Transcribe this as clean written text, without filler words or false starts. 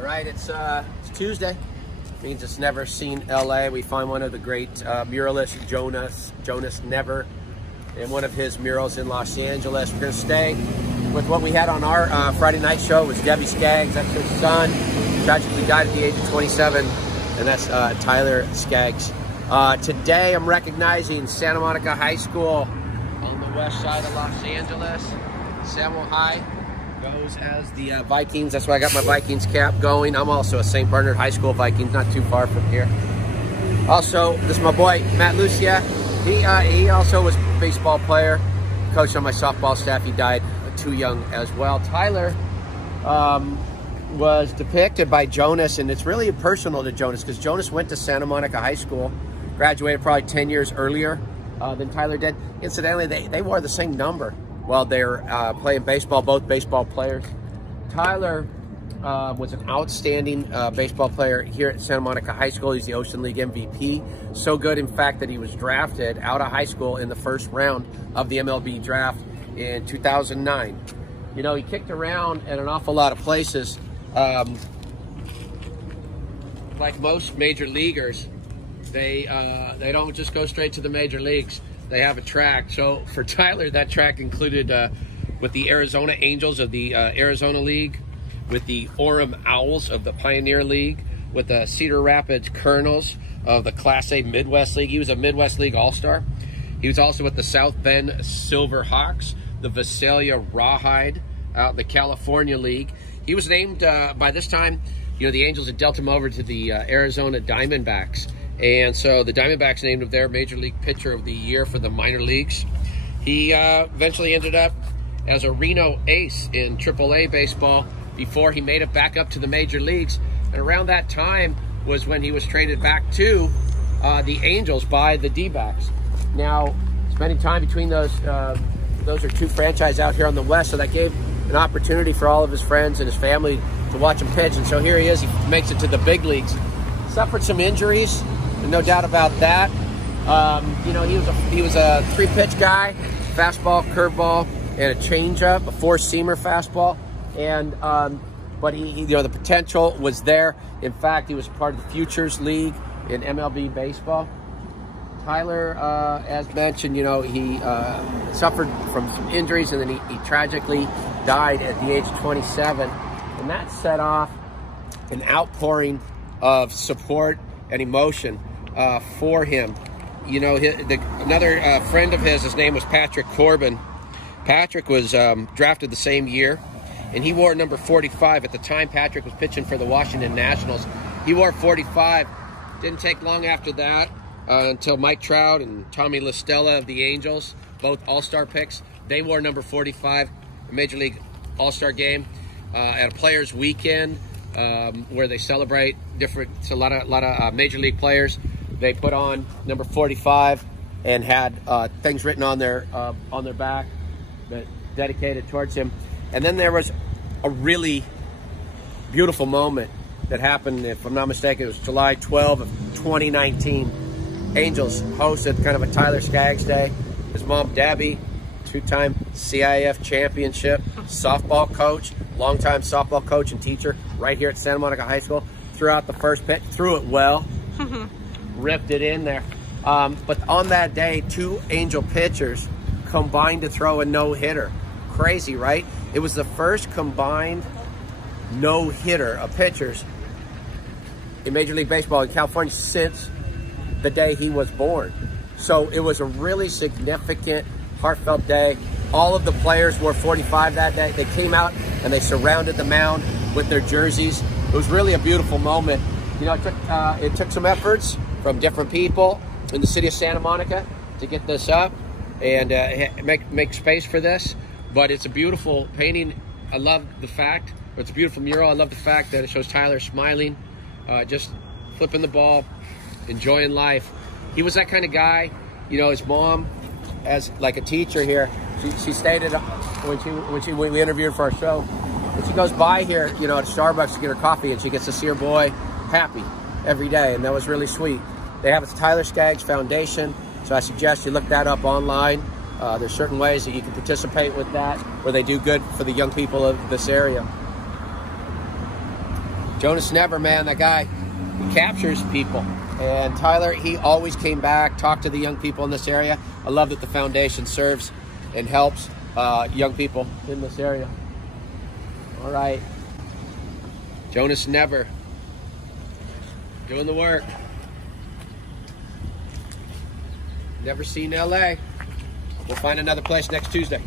All right, it's Tuesday. Means it's never seen LA. We find one of the great muralists, Jonas Never, and one of his murals in Los Angeles. We're going to stay with what we had on our Friday night show. It was Denny Skaggs. That's his son. Tragically died at the age of 27, and that's Tyler Skaggs. Today I'm recognizing Santa Monica High School on the west side of Los Angeles. Samuel High goes as the Vikings. That's why I got my Vikings cap going. I'm also a St. Bernard High School Vikings, not too far from here. Also, this is my boy, Matt Lucia. He also was a baseball player, coached on my softball staff. He died too young as well. Tyler was depicted by Jonas, and it's really personal to Jonas because Jonas went to Santa Monica High School, graduated probably 10 years earlier than Tyler did. Incidentally, they wore the same number while they're playing baseball, both baseball players. Tyler was an outstanding baseball player here at Santa Monica High School. He's the Ocean League MVP. So good, in fact, that he was drafted out of high school in the first round of the MLB draft in 2009. You know, he kicked around at an awful lot of places. Like most major leaguers, they don't just go straight to the major leagues. They have a track. So for Tyler, that track included with the Arizona Angels of the Arizona League, with the Orem Owls of the Pioneer League, with the Cedar Rapids Colonels of the Class A Midwest League. He was a Midwest League All-Star. He was also with the South Bend Silver Hawks, the Visalia Rawhide out in the California League. He was named, by this time, you know, the Angels had dealt him over to the Arizona Diamondbacks. And so the Diamondbacks named him their Major League Pitcher of the Year for the minor leagues. He eventually ended up as a Reno ace in AAA baseball before he made it back up to the major leagues. And around that time was when he was traded back to the Angels by the D-backs. Now, spending time between those are two franchises out here on the west, so that gave an opportunity for all of his friends and his family to watch him pitch. And so here he is, he makes it to the big leagues. Suffered some injuries, no doubt about that. You know, he was a three-pitch guy: fastball, curveball, and a changeup, a four-seamer fastball. And but he, you know, the potential was there. In fact, he was part of the Futures League in MLB baseball. Tyler, as mentioned, you know, he suffered from some injuries, and then he tragically died at the age of 27. And that set off an outpouring of support and emotion for him. You know, another friend of his name was Patrick Corbin. Patrick was drafted the same year, and he wore number 45. At the time, Patrick was pitching for the Washington Nationals. He wore 45. Didn't take long after that until Mike Trout and Tommy LaStella of the Angels, both all-star picks, they wore number 45, a Major League All-Star game at a Players Weekend where they celebrate different, a lot of Major League players. They put on number 45 and had things written on their back that dedicated towards him. And then there was a really beautiful moment that happened, if I'm not mistaken, it was July 12 of 2019. Angels hosted kind of a Tyler Skaggs Day. His mom, Debbie, two-time CIF championship softball coach, longtime softball coach and teacher right here at Santa Monica High School, threw out the first pitch, threw it well, ripped it in there. But on that day, two Angel pitchers combined to throw a no-hitter. Crazy, right? It was the first combined no-hitter of pitchers in Major League Baseball in California since the day he was born. So it was a really significant, heartfelt day. All of the players wore 45 that day. They came out and they surrounded the mound with their jerseys. It was really a beautiful moment. You know, it took some efforts from different people in the city of Santa Monica to get this up and make space for this. But it's a beautiful painting. I love the fact, or it's a beautiful mural. I love the fact that it shows Tyler smiling, just flipping the ball, enjoying life. He was that kind of guy. You know, his mom, as like a teacher here, she stated when we interviewed for our show, that she goes by here, you know, at Starbucks to get her coffee, and she gets to see her boy happy every day, and that was really sweet. They have a Tyler Skaggs Foundation, so I suggest you look that up online. There's certain ways that you can participate with that, where they do good for the young people of this area. Jonas Never, man, that guy, he captures people. And Tyler, he always came back, talked to the young people in this area. I love that the foundation serves and helps young people in this area. All right. Jonas Never, doing the work. Never seen LA. We'll find another place next Tuesday.